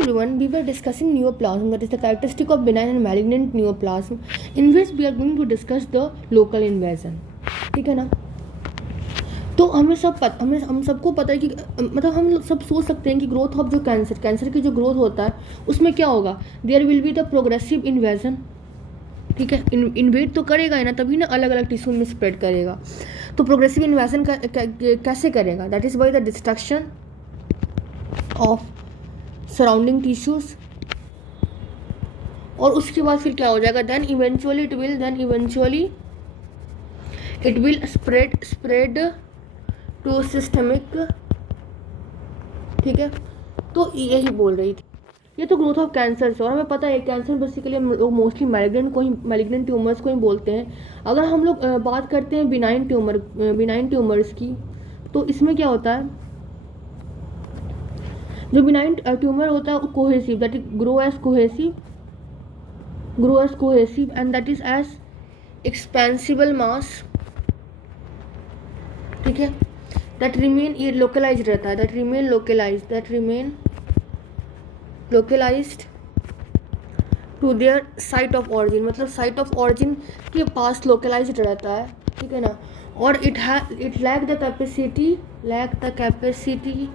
Everyone, we were discussing neoplasm, that is the characteristic of benign and malignant neoplasm, in which we are going to discuss the local invasion. ठीक है ना? तो हम सबको पता है कि मतलब हम सब सोच सकते हैं कि ग्रोथ ऑफ जो कैंसर की जो ग्रोथ होता है उसमें क्या होगा, there will be the progressive invasion. ठीक है, इन्वेट तो करेगा ही ना, तभी ना अलग अलग टिश्यू में स्प्रेड करेगा. तो प्रोग्रेसिव इन्वेजन कैसे करेगा? That is by the destruction of surrounding tissues. और उसके बाद फिर क्या हो जाएगा, then eventually it will spread to systemic. ठीक है, तो यही बोल रही थी. ये तो ग्रोथ ऑफ कैंसर से, और हमें पता है कैंसर बेसिकली हम लोग मोस्टली मैलिग्नेंट ट्यूमर्स को ही बोलते हैं. अगर हम लोग बात करते हैं बिनाइन ट्यूमर्स की, तो इसमें क्या होता है, जो बिनाइन ट्यूमर होता है वो cohesive, that is grow as cohesive and that is as expansible mass. ठीक है, दैट रिमेन, ये लोकलाइज्ड रहता है, that remain localised to their site of origin, मतलब साइट ऑफ ऑरिजिन के पास लोकलाइज्ड रहता है. ठीक है ना, और it lack the capacity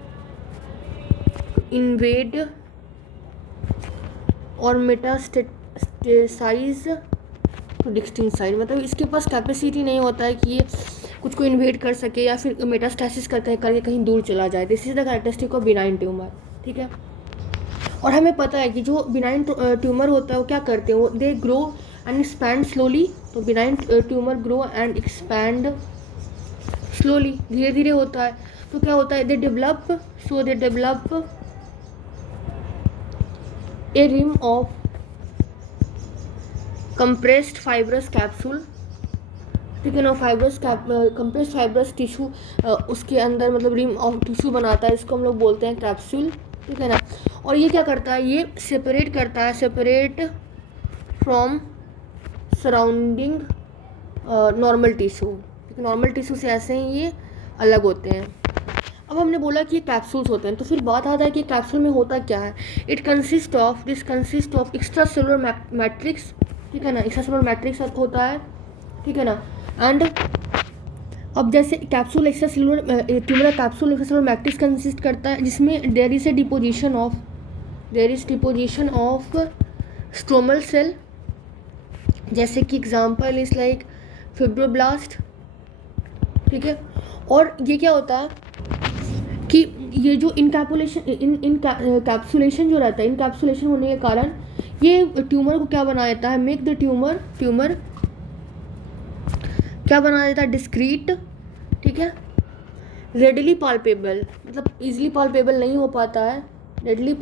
invade और मेटास्टेसाइज टू डिस्टिंक्ट साइट. मतलब इसके पास कैपेसिटी नहीं होता है कि ये कुछ को इन्वेड कर सके या फिर मेटास्टेसिस करके कहीं दूर चला जाए. This is the characteristic of benign tumour. ठीक है, और हमें पता है कि जो बिनाइन ट्यूमर होता है वो क्या करते हैं, वो they grow and expand slowly. तो benign tumour grow and expand slowly, धीरे धीरे होता है. तो क्या होता है, they develop a rim of compressed fibrous capsule. ठीक है ना, कंप्रेस्ड फाइब्रस टिश्यू उसके अंदर मतलब रिम ऑफ टिश्यू बनाता है, इसको हम लोग बोलते हैं कैप्सूल. ठीक है ना, और ये क्या करता है, ये separate from surrounding normal tissue. Normal tissue से ऐसे ही ये अलग होते हैं. अब हमने बोला कि ये कैप्सूल्स होते हैं, तो फिर बात आता है कि कैप्सूल में होता क्या है. It consist of extra cellular matrix. ठीक है ना, एक्स्ट्रा सेलुलर मैट्रिक्स होता है. ठीक है ना, एंड अब जैसे tumour capsule extra cellular matrix consist करता है, जिसमें there is deposition of stromal cell. जैसे कि एग्जांपल इज लाइक फिब्रोब्लास्ट. ठीक है, और ये क्या होता है कि ये जो कैप्सुलेशन जो रहता है, इनकैप्सुलेशन होने के कारण ये ट्यूमर को क्या बना देता है, मेक द ट्यूमर क्या बना देता है, डिस्क्रीट. ठीक है, रेडली पाल्पेबल, मतलब इजीली पाल्पेबल नहीं हो पाता है, इजीली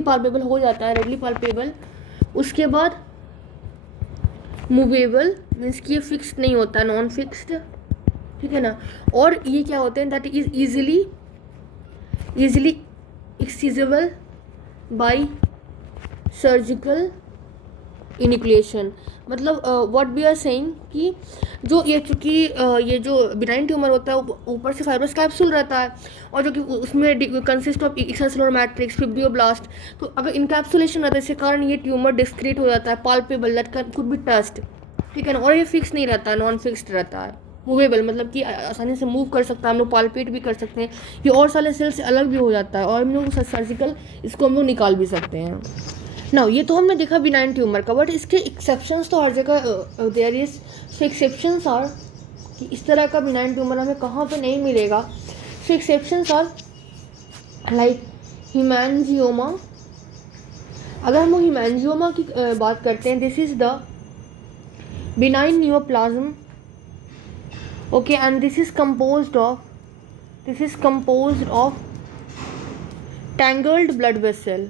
पाल्पेबल हो जाता है, रेडली पाल्पेबल. उसके बाद मूवेबल, मीन्स कि ये फिक्स्ड नहीं होता, नॉन फिक्स्ड. ठीक है ना, और ये क्या होते हैं, that is easily excisable by surgical enucleation. मतलब व्हाट वी आर सेइंग कि जो ये चूँकि ये जो बिनाइन ट्यूमर होता है ऊपर से फाइब्रस कैप्सूल रहता है, और जो कि उसमें कंसिस्ट ऑफ एक्स्ट्रासेलुलर मैट्रिक्स, फिब्रियोब्लास्ट. तो अगर इनकैप्सुलेशन रहता है, इसके कारण ये ट्यूमर डिस्क्रीट हो जाता है, palpable, that could be touched. ठीक है ना, और ये फिक्स नहीं रहता है, नॉन फिक्स्ड रहता है, मूवेबल, मतलब कि आसानी से मूव कर सकता है, हम लोग पाल्पेट भी कर सकते हैं. ये और सारे सेल से अलग भी हो जाता है, और हम लोग सर्जिकल इसको हम लोग निकाल भी सकते हैं. नाउ ये तो हमने देखा बिनाइन ट्यूमर का, बट इसके एक्सेप्शंस तो हर जगह there is. So exceptions are कि इस तरह का बिनाइन ट्यूमर हमें कहाँ पे नहीं मिलेगा. सो एक्सेप्शंस आर लाइक हीमैंजियोमा. अगर हम हीमैंजियोमा की बात करते हैं, this is the benign neoplasm. Okay, and this is composed of tangled blood vessel.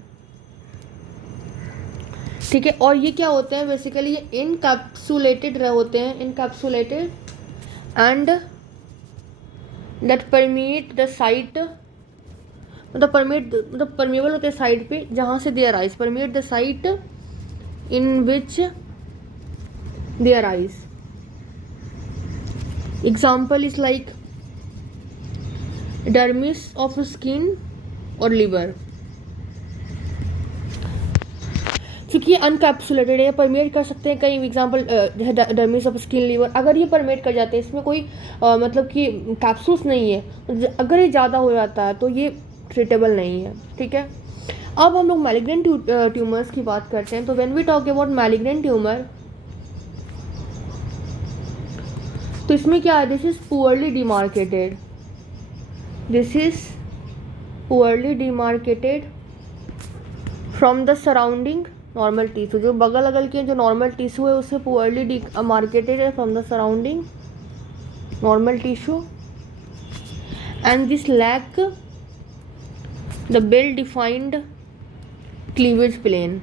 ठीक है, और ये क्या होते हैं, बेसिकली ये इनकैप्सुलेटेड होते हैं, encapsulated and that permit the site, मतलब परमेबल होते हैं साइड पे जहाँ से दे arise, permit the site in which they arise. Example is like dermis of skin or liver. क्योंकि ये अनकैप्सुलेटेड है, परमेट कर सकते हैं कई एग्जांपल जैसे डर्मिस ऑफ स्किन लीवर, अगर ये परमेट कर जाते हैं, इसमें कोई मतलब कि कैप्सूल्स नहीं है, अगर ये ज़्यादा हो जाता है तो ये ट्रीटेबल नहीं है, ठीक है। अब हम लोग मैलिग्नेंट ट्यूमर्स की बात करते हैं। तो when we talk about malignant tumour, तो इसमें क्या है, this is poorly demarcated, this is poorly demarcated from the surrounding normal tissue, जो बगल अगल के जो नॉर्मल टिश्यू है उससे पुअरली मार्केटेड है from the surrounding normal tissue, and this lack the well defined cleavage plane.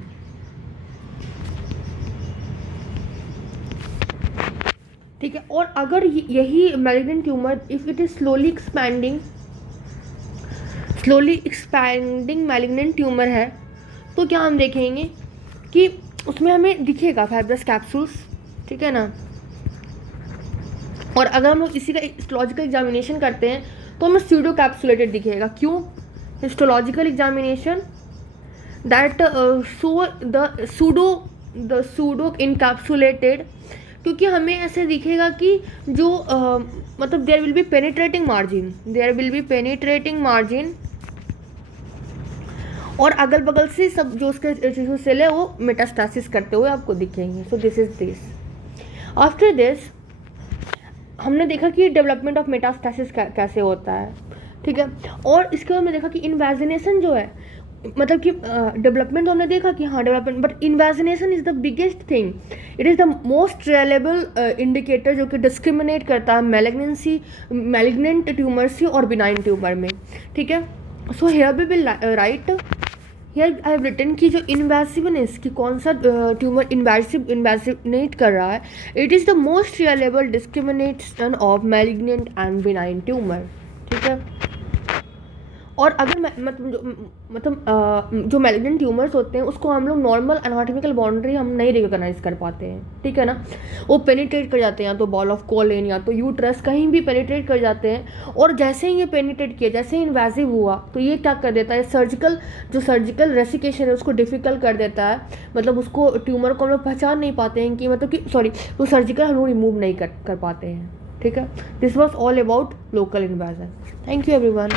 ठीक है, और अगर यही malignant tumour if it is slowly expanding malignant tumour है, तो क्या हम देखेंगे कि उसमें हमें दिखेगा फाइब्रस कैप्सूल्स, ठीक है ना। और अगर हम लोग इसी का हिस्टोलॉजिकल एग्जामिनेशन करते हैं तो हमें स्यूडो कैप्सुलेटेड दिखेगा। क्यों? Histological examination that so the pseudo encapsulated, क्योंकि हमें ऐसे दिखेगा कि जो मतलब there will be penetrating margin, और अगल बगल से सब जो उसके टिश्यू सेल है वो मेटास्टासिस करते हुए आपको दिखेंगे। So this is this. After this हमने देखा कि डेवलपमेंट ऑफ मेटास्टासिस कैसे होता है, ठीक है। और इसके बाद में देखा कि इन्वेजिनेशन जो है, मतलब कि डेवलपमेंट तो हमने देखा कि हाँ development, but invagination is the biggest thing, it is the most reliable indicator जो कि डिस्क्रिमिनेट करता है मैलिग्नेंट ट्यूमर से और बिनाइन ट्यूमर में, ठीक है। So here we will write, here I have written कि जो इन्वेसिवनेस कि कौन सा ट्यूमर इन्वेसिवनेट कर रहा है, it is the most reliable discrimination of malignant and benign tumour, ठीक है। और अगर जो मैलिग्नेंट ट्यूमर्स होते हैं उसको हम लोग नॉर्मल एनाटॉमिकल बाउंड्री हम नहीं रिकॉग्नाइज कर पाते हैं, ठीक है ना। वो पेनिट्रेट कर जाते हैं, या तो बॉल ऑफ कोलेन या तो यूट्रस, कहीं भी पेनिट्रेट कर जाते हैं। और जैसे ही ये पेनिट्रेट किया, जैसे ही इन्वेसिव हुआ, तो ये क्या कर देता है, सर्जिकल रेसिकेशन है उसको डिफ़िकल्ट कर देता है। मतलब उसको ट्यूमर को हम लोग पहचान नहीं पाते हैं कि मतलब कि सॉरी वो सर्जिकल हम लोग रिमूव नहीं कर पाते हैं, ठीक है। This was all about local invasion. Thank you everyone.